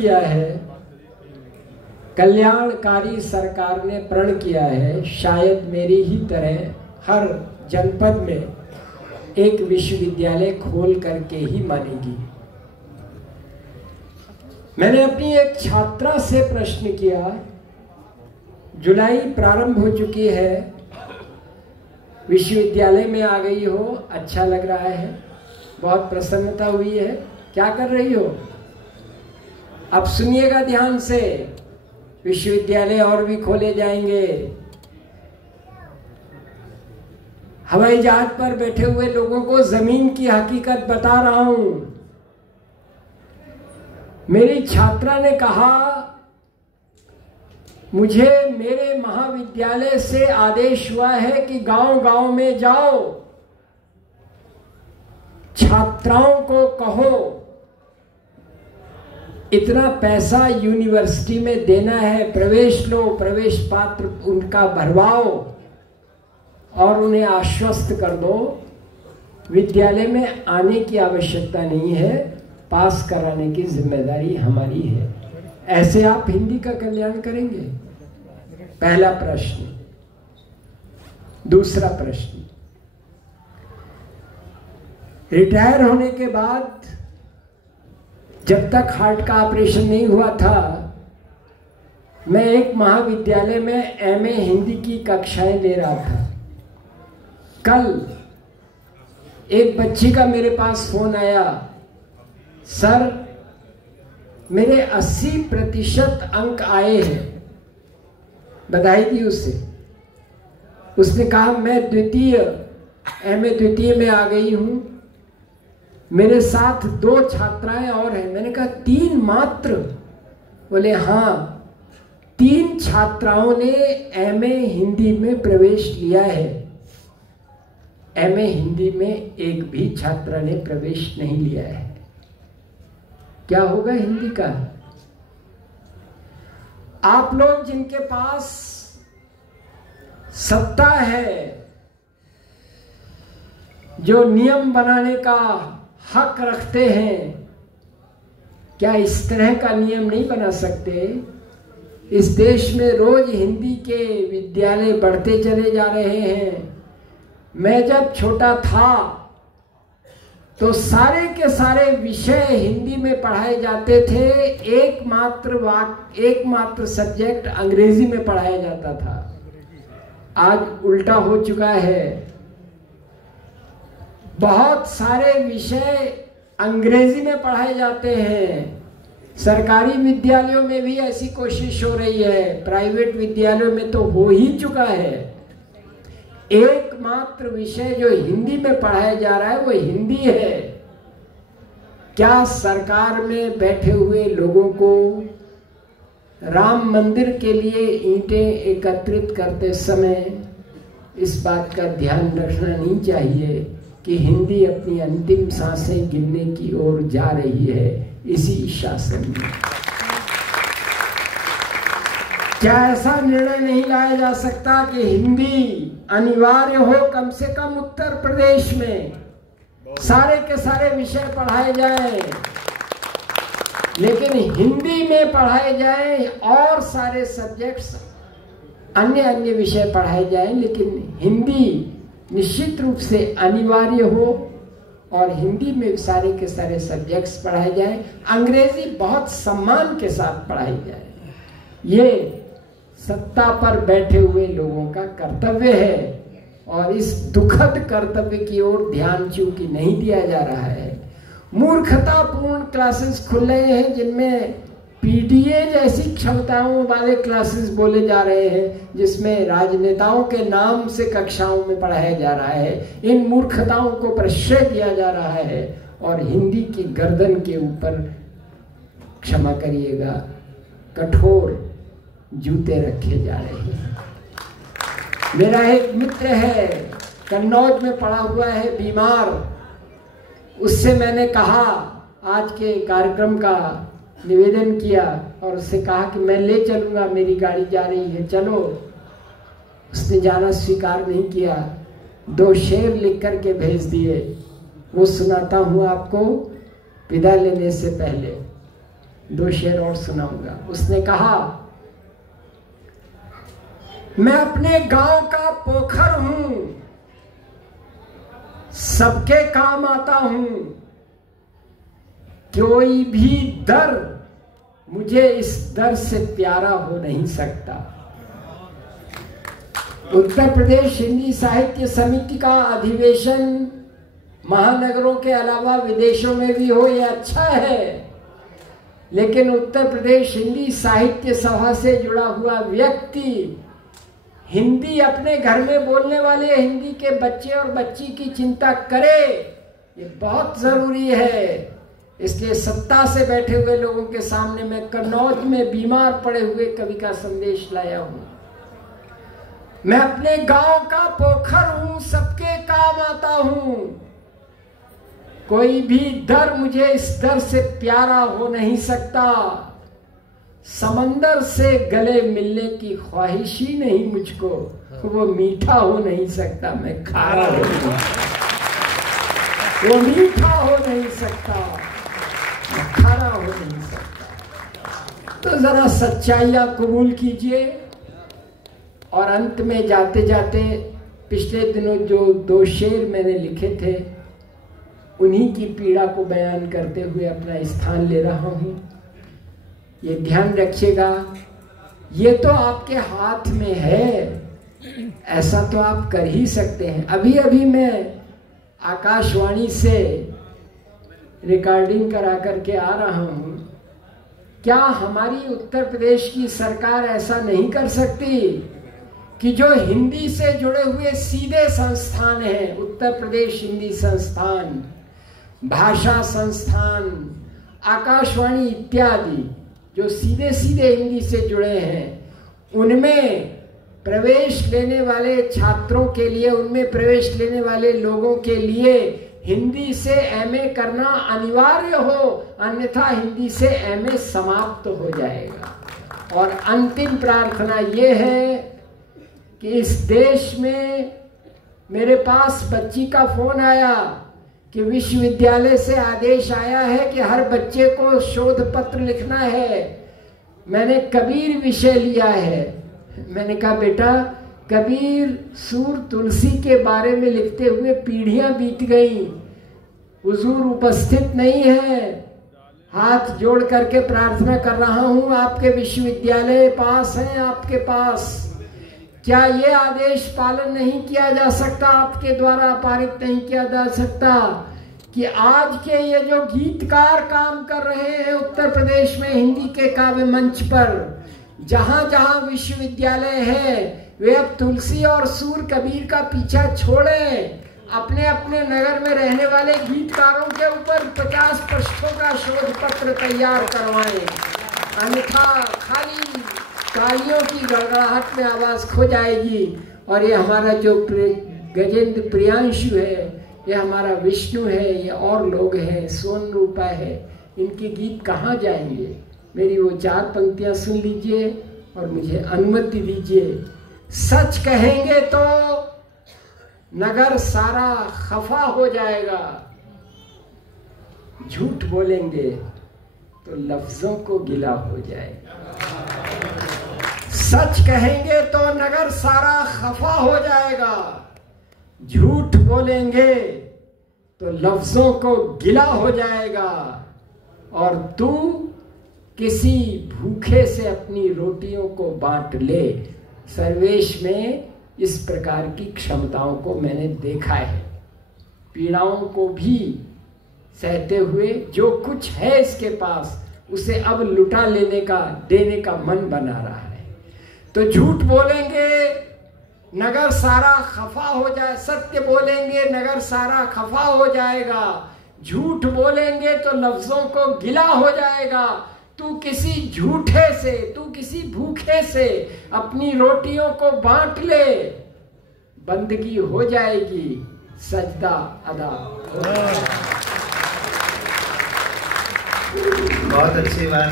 किया है, कल्याणकारी सरकार ने प्रण किया है, शायद मेरी ही तरह हर जनपद में एक विश्वविद्यालय खोल करके ही मानेगी। मैंने अपनी एक छात्रा से प्रश्न किया, जुलाई प्रारंभ हो चुकी है, विश्वविद्यालय में आ गई हो, अच्छा लग रहा है, बहुत प्रसन्नता हुई है, क्या कर रही हो? अब सुनिएगा ध्यान से, विश्वविद्यालय और भी खोले जाएंगे। हवाई जहाज पर बैठे हुए लोगों को जमीन की हकीकत बता रहा हूं। मेरी छात्रा ने कहा, मुझे मेरे महाविद्यालय से आदेश हुआ है कि गांव-गांव में जाओ, छात्राओं को कहो इतना पैसा यूनिवर्सिटी में देना है, प्रवेश लो, प्रवेश पात्र उनका भरवाओ और उन्हें आश्वस्त कर दो विद्यालय में आने की आवश्यकता नहीं है, पास कराने की जिम्मेदारी हमारी है। ऐसे आप हिंदी का कल्याण करेंगे? पहला प्रश्न। दूसरा प्रश्न, रिटायर होने के बाद जब तक हार्ट का ऑपरेशन नहीं हुआ था, मैं एक महाविद्यालय में एमए हिंदी की कक्षाएं ले रहा था। कल एक बच्ची का मेरे पास फोन आया, सर मेरे 80% अंक आए हैं। बधाई दी उससे। उसने कहा मैं एमए द्वितीय में आ गई हूं, मेरे साथ 2 छात्राएं और हैं। मैंने कहा 3 मात्र? बोले हाँ, 3 छात्राओं ने एमए हिंदी में प्रवेश लिया है, एमए हिंदी में एक भी छात्रा ने प्रवेश नहीं लिया है। क्या होगा हिंदी का? आप लोग जिनके पास सत्ता है, जो नियम बनाने का हक रखते हैं, क्या इस तरह का नियम नहीं बना सकते? इस देश में रोज हिंदी के विद्यालय बढ़ते चले जा रहे हैं। मैं जब छोटा था तो सारे के सारे विषय हिंदी में पढ़ाए जाते थे, एकमात्र सब्जेक्ट अंग्रेजी में पढ़ाया जाता था। आज उल्टा हो चुका है, बहुत सारे विषय अंग्रेजी में पढ़ाए जाते हैं। सरकारी विद्यालयों में भी ऐसी कोशिश हो रही है, प्राइवेट विद्यालयों में तो हो ही चुका है। एकमात्र विषय जो हिंदी में पढ़ाया जा रहा है वो हिंदी है। क्या सरकार में बैठे हुए लोगों को राम मंदिर के लिए ईंटें एकत्रित करते समय इस बात का ध्यान रखना नहीं चाहिए कि हिंदी अपनी अंतिम सांसें गिनने की ओर जा रही है इसी शासन में? क्या ऐसा निर्णय नहीं लाया जा सकता कि हिंदी अनिवार्य हो, कम से कम उत्तर प्रदेश में सारे के सारे विषय पढ़ाए जाएं, लेकिन हिंदी में पढ़ाए जाएं और सारे सब्जेक्ट्स अन्य विषय पढ़ाए जाएं, लेकिन हिंदी निश्चित रूप से अनिवार्य हो और हिंदी में सारे के सारे सब्जेक्ट्स पढ़ाए जाएं, अंग्रेजी बहुत सम्मान के साथ पढ़ाई जाए। ये सत्ता पर बैठे हुए लोगों का कर्तव्य है और इस दुखद कर्तव्य की ओर ध्यान चूंकि नहीं दिया जा रहा है। मूर्खतापूर्ण क्लासेस खुल रहे हैं जिनमें पीडीए जैसी क्षमताओं वाले क्लासेस बोले जा रहे हैं, जिसमें राजनेताओं के नाम से कक्षाओं में पढ़ाया जा रहा है। इन मूर्खताओं को प्रश्रय दिया जा रहा है और हिंदी की गर्दन के ऊपर, क्षमा करिएगा, कठोर जूते रखे जा रहे हैं। मेरा एक मित्र है, कन्नौज में पड़ा हुआ है, बीमार। उससे मैंने कहा, आज के कार्यक्रम का निवेदन किया और उससे कहा कि मैं ले चलूंगा, मेरी गाड़ी जा रही है, चलो। उसने जाना स्वीकार नहीं किया। 2 शेर लिख करके भेज दिए, वो सुनाता हूँ आपको विदा लेने से पहले। 2 शेर और सुनाऊंगा। उसने कहा, मैं अपने गांव का पोखर हूं, सबके काम आता हूं, कोई भी दर मुझे इस दर से प्यारा हो नहीं सकता। उत्तर प्रदेश हिंदी साहित्य समिति का अधिवेशन महानगरों के अलावा विदेशों में भी हो, यह अच्छा है, लेकिन उत्तर प्रदेश हिंदी साहित्य सभा से जुड़ा हुआ व्यक्ति हिंदी अपने घर में बोलने वाले हिंदी के बच्चे और बच्ची की चिंता करे, ये बहुत जरूरी है। इसलिए सत्ता से बैठे हुए लोगों के सामने मैं कन्नौज में बीमार पड़े हुए कवि का संदेश लाया हूं। मैं अपने गांव का पोखर हूं, सबके काम आता हूं, कोई भी दर मुझे इस दर से प्यारा हो नहीं सकता। समंदर से गले मिलने की ख्वाहिश ही नहीं मुझको, वो मीठा हो नहीं सकता, मैं खारा हो नहीं, वो मीठा हो नहीं सकता, मैं खारा हो नहीं सकता। तो जरा सच्चाइयां कबूल कीजिए। और अंत में जाते जाते पिछले दिनों जो 2 शेर मैंने लिखे थे, उन्हीं की पीड़ा को बयान करते हुए अपना स्थान ले रहा हूं। ये ध्यान रखिएगा, ये तो आपके हाथ में है, ऐसा तो आप कर ही सकते हैं। अभी अभी मैं आकाशवाणी से रिकॉर्डिंग करा करके आ रहा हूं। क्या हमारी उत्तर प्रदेश की सरकार ऐसा नहीं कर सकती कि जो हिंदी से जुड़े हुए सीधे संस्थान हैं, उत्तर प्रदेश हिंदी संस्थान, भाषा संस्थान, आकाशवाणी इत्यादि, जो सीधे सीधे हिंदी से जुड़े हैं, उनमें प्रवेश लेने वाले छात्रों के लिए, उनमें प्रवेश लेने वाले लोगों के लिए हिंदी से एमए करना अनिवार्य हो, अन्यथा हिंदी से एमए समाप्त हो जाएगा। और अंतिम प्रार्थना ये है कि इस देश में मेरे पास बच्ची का फोन आया कि विश्वविद्यालय से आदेश आया है कि हर बच्चे को शोध पत्र लिखना है। मैंने कबीर विषय लिया है। मैंने कहा, बेटा, कबीर सूर तुलसी के बारे में लिखते हुए पीढ़ियां बीत गई, हुजूर उपस्थित नहीं है। हाथ जोड़ करके प्रार्थना कर रहा हूं, आपके विश्वविद्यालय पास हैं, आपके पास, क्या ये आदेश पालन नहीं किया जा सकता, आपके द्वारा पारित नहीं किया जा सकता कि आज के ये जो गीतकार काम कर रहे हैं उत्तर प्रदेश में हिंदी के काव्य मंच पर, जहां जहां विश्वविद्यालय है, वे अब तुलसी और सूर कबीर का पीछा छोड़ें, अपने अपने नगर में रहने वाले गीतकारों के ऊपर 50 पृष्ठों का शोध पत्र तैयार करवाएं, अन्यथा खाली तालियों की गड़गड़ाहट में आवाज खो जाएगी। और ये हमारा जो गजेंद्र प्रियांशु है, ये हमारा विष्णु है, ये और लोग हैं, सोन रूपा है, इनके गीत कहाँ जाएंगे। मेरी वो 4 पंक्तियां सुन लीजिए और मुझे अनुमति दीजिए। सच कहेंगे तो नगर सारा खफा हो जाएगा, झूठ बोलेंगे तो लफ्जों को गिला हो जाएगा। सच कहेंगे तो नगर सारा खफा हो जाएगा, झूठ बोलेंगे तो लफ्जों को गिला हो जाएगा, और तू किसी भूखे से अपनी रोटियों को बांट ले। सर्वेश में इस प्रकार की क्षमताओं को मैंने देखा है, पीड़ाओं को भी सहते हुए जो कुछ है इसके पास, उसे अब लुटा लेने का, देने का मन बना रहा है। तो झूठ बोलेंगे नगर सारा खफा हो जाए, सत्य बोलेंगे नगर सारा खफा हो जाएगा, झूठ बोलेंगे तो लफ्जों को गिला हो जाएगा। तू किसी झूठे से, तू किसी भूखे से अपनी रोटियों को बांट ले, बंदगी हो जाएगी, सजदा अदा। बहुत अच्छी बात।